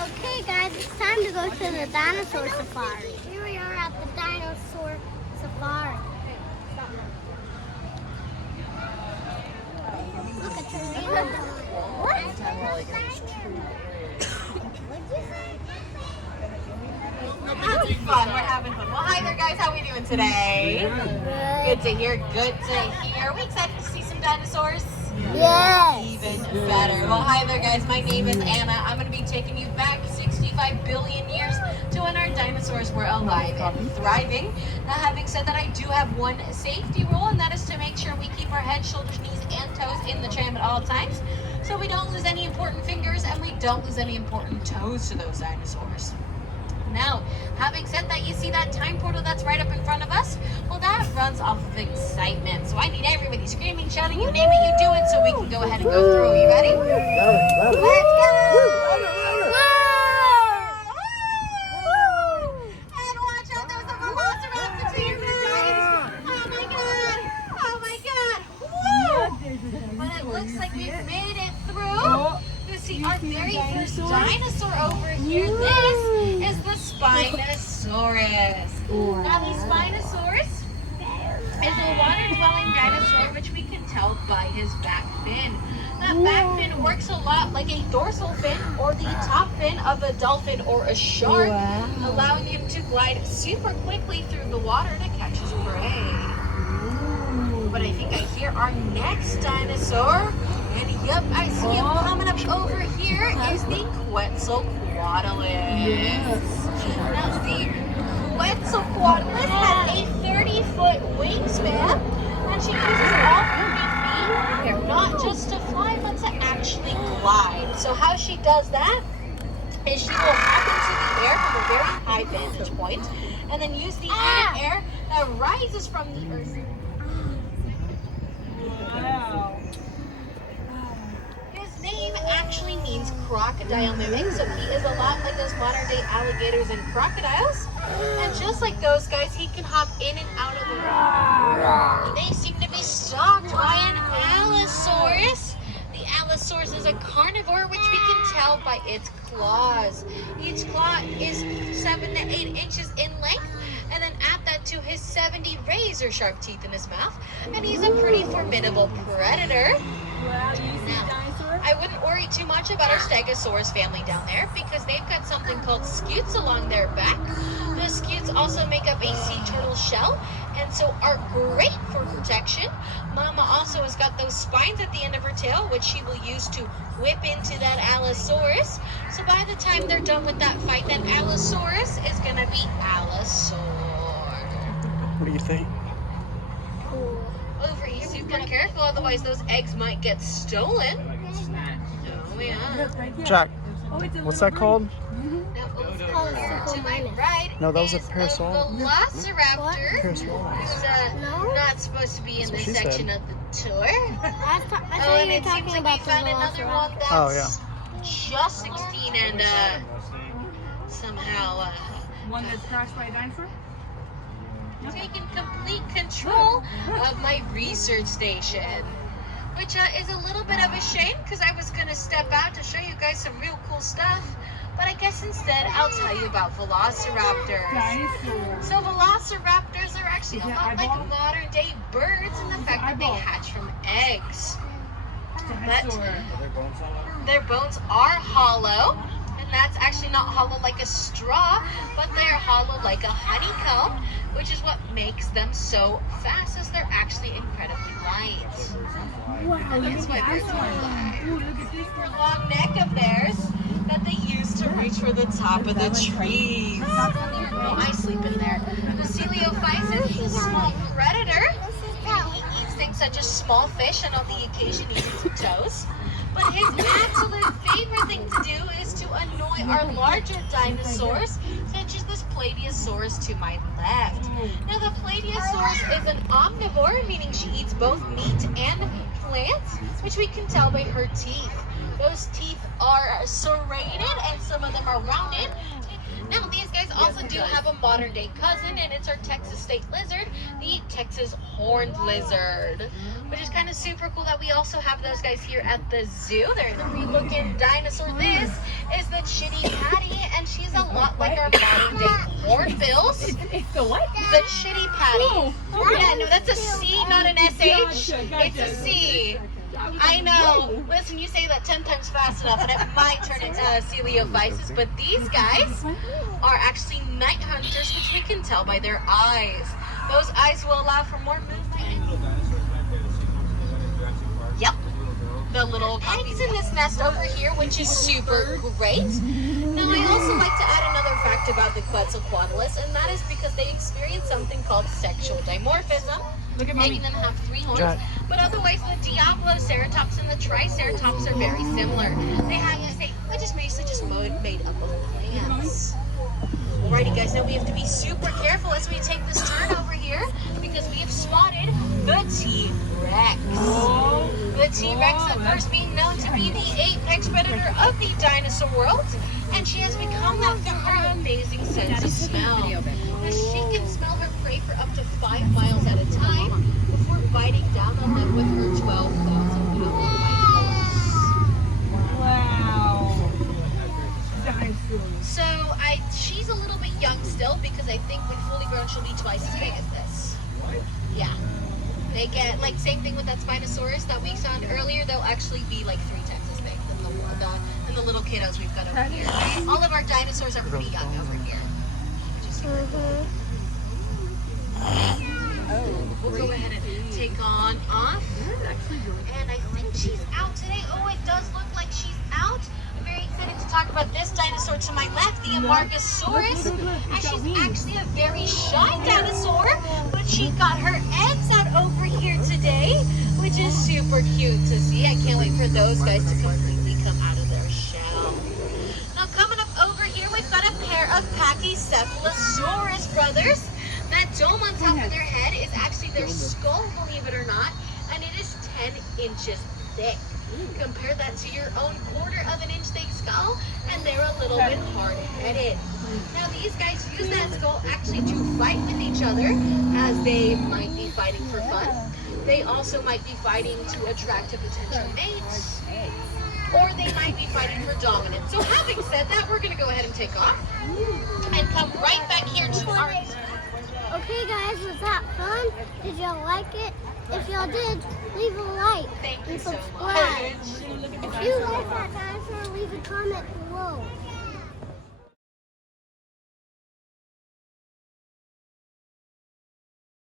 Okay, guys, it's time to go to the dinosaur safari. Here we are at the dinosaur safari. Look at the What? What'd you say? We're having fun. We're having fun. Well, hi there, guys. How are we doing today? Good to hear. Good to hear. Are we excited to see some dinosaurs? Yes. Even better. Well, hi there, guys. My name is Anna. I'm going to be taking you back 65 billion years to when our dinosaurs were alive and thriving. Now, having said that, I do have one safety rule, and that is to make sure we keep our head, shoulders, knees, and toes in the tram at all times, so we don't lose any important fingers and we don't lose any important toes to those dinosaurs. Now, having said that, you see that time portal that's right up in front of us? Well, that runs off of excitement. So I need everybody screaming, shouting, you name it, you do it, so we can go ahead and go through. Are you ready? Let's go! And watch out, there's a velociraptor to your right. Oh my god! Oh my god! Woo! But it looks like we've made it through. You see our very first dinosaur over here. This is the Spinosaurus. Now the Spinosaurus is a water-dwelling dinosaur, which we can tell by his back fin. That back fin works a lot like a dorsal fin or the top fin of a dolphin or a shark, allowing him to glide super quickly through the water to catch his prey. But I think I hear our next dinosaur. And yep, I see him coming up over here is the Quetzalcoatlus. Yes. Now the Quetzalcoatlus has a 30-foot wingspan, and she uses all 30 feet not just to fly, but to actually glide. So how she does that is she will hop into the air from a very high vantage point, and then use the heated air that rises from the earth. Wow. His name actually means crocodile mimic, so he is a lot like those modern day alligators and crocodiles. And just like those guys, he can hop in and out of the water. They seem to be stalked by an Allosaurus. The Allosaurus is a carnivore, which we can tell by its claws. Each claw is 7 to 8 inches in length, and then add that to his 70 razor sharp teeth in his mouth, and he's a pretty formidable predator. Wow, you see a dinosaur? I wouldn't worry too much about our Stegosaurus family down there, because they've got something called scutes along their back. The scutes also make up a sea turtle shell, and so are great for protection. Mama also has got those spines at the end of her tail, which she will use to whip into that Allosaurus. So by the time they're done with that fight, that Allosaurus is going to be Allosaur. What do you think? Over here, super careful, otherwise those eggs might get stolen. Oh yeah. Jack, Oh, it's a what's little that called? Now over to my right No, those are is a parasol- velociraptor. Parasol- Who's not supposed to be in That's what this she section said. of the tour. I thought Oh, you and were it seems talking like we about the found another one that's Oh, just 16 and somehow one that's crashed by a dinosaur? taking complete control of my research station. Which is a little bit of a shame, because I was going to step out to show you guys some real cool stuff. But I guess instead I'll tell you about velociraptors. Dinosaur. So velociraptors are actually a Is that lot like eyeball? modern day birds in the fact that they eyeball? hatch from eggs. Dinosaur. Their bones are hollow, and that's actually not hollow like a straw, but they're hollow like a honeycomb, which is what makes them so fast, as they're actually incredibly light. Wow, And look that's at why they're this so one. light. Ooh, look at this For one. long neck of theirs that they use to reach for the top of the trees. Oh, I sleep in there. The Coelophysis is a small predator. He eats things such as small fish and on the occasion even some toes. But his absolute favorite thing to do is to annoy our larger dinosaurs, such as this Plateosaurus to my left. Now the Plateosaurus is an omnivore, meaning she eats both meat and plants, which we can tell by her teeth. Those teeth are serrated and some of them are rounded. Now, these guys also do have a modern day cousin, and it's our Texas state lizard, the Texas horned lizard, which is kind of super cool that we also have those guys here at the zoo. They're the real looking dinosaur. This is the Chitty Patty. like our modern day hornbills. It's the what? The chitty patty. Oh, Yeah, no, that's a C, not an SH. Gotcha. It's a C. I know. Listen, you say that 10 times fast enough and it might turn into Coelophysis, but these guys are actually night hunters, which we can tell by their eyes. Those eyes will allow for more movement. Yep. The little puppies in this nest over here, which is super great. Now, I also like to add another fact about the Quetzalcoatlus, and that is because they experience something called sexual dimorphism, making them have 3 horns. But otherwise, the Diabloceratops and the Triceratops are very similar. They have the same, which is basically just made up of plants. Alrighty, guys, now we have to be super careful as we take this turn over here because we have spotted the T-Rex. The T-Rex, at first being known to be the apex predator of the dinosaur world, and she has become that through her amazing sense of smell. Now, she can smell her prey for up to 5 miles at a time before biting down on them with her 12,000-pound bite force. Wow. Dinosaur. So she's a little bit young still because I think when fully grown she'll be twice as big as this. Yeah. They get, like, same thing with that Spinosaurus that we saw earlier, they'll actually be like 3 times as big than the little kiddos we've got over here. All of our dinosaurs are pretty young over here. Just we'll go ahead and take on off. And I think she's out today. Oh, it does look like she's out. I'm very excited to talk about this dinosaur to my left, the Amargasaurus. And she's actually a very shy dinosaur, but she got her eggs out over here today, which is super cute to see. I can't wait for those guys to completely come out of their shell. Now, coming up over here, we've got a pair of Pachycephalosaurus brothers. That dome on top of their head is actually their skull, believe it or not, and it is 10 inches thick. Compare that to your own 1/4 of an inch thick skull, and they're a little bit hard-headed. Now, these guys use that skull actually to fight with each other, as they might be fighting for fun. They also might be fighting to attract a potential mate, or they might be fighting for dominance. So having said that, we're going to go ahead and take off and come right back here to our... Okay, guys, was that fun? Did y'all like it? If y'all did, leave a like Thank you and so subscribe. much. If you like that dinosaur, leave a comment below.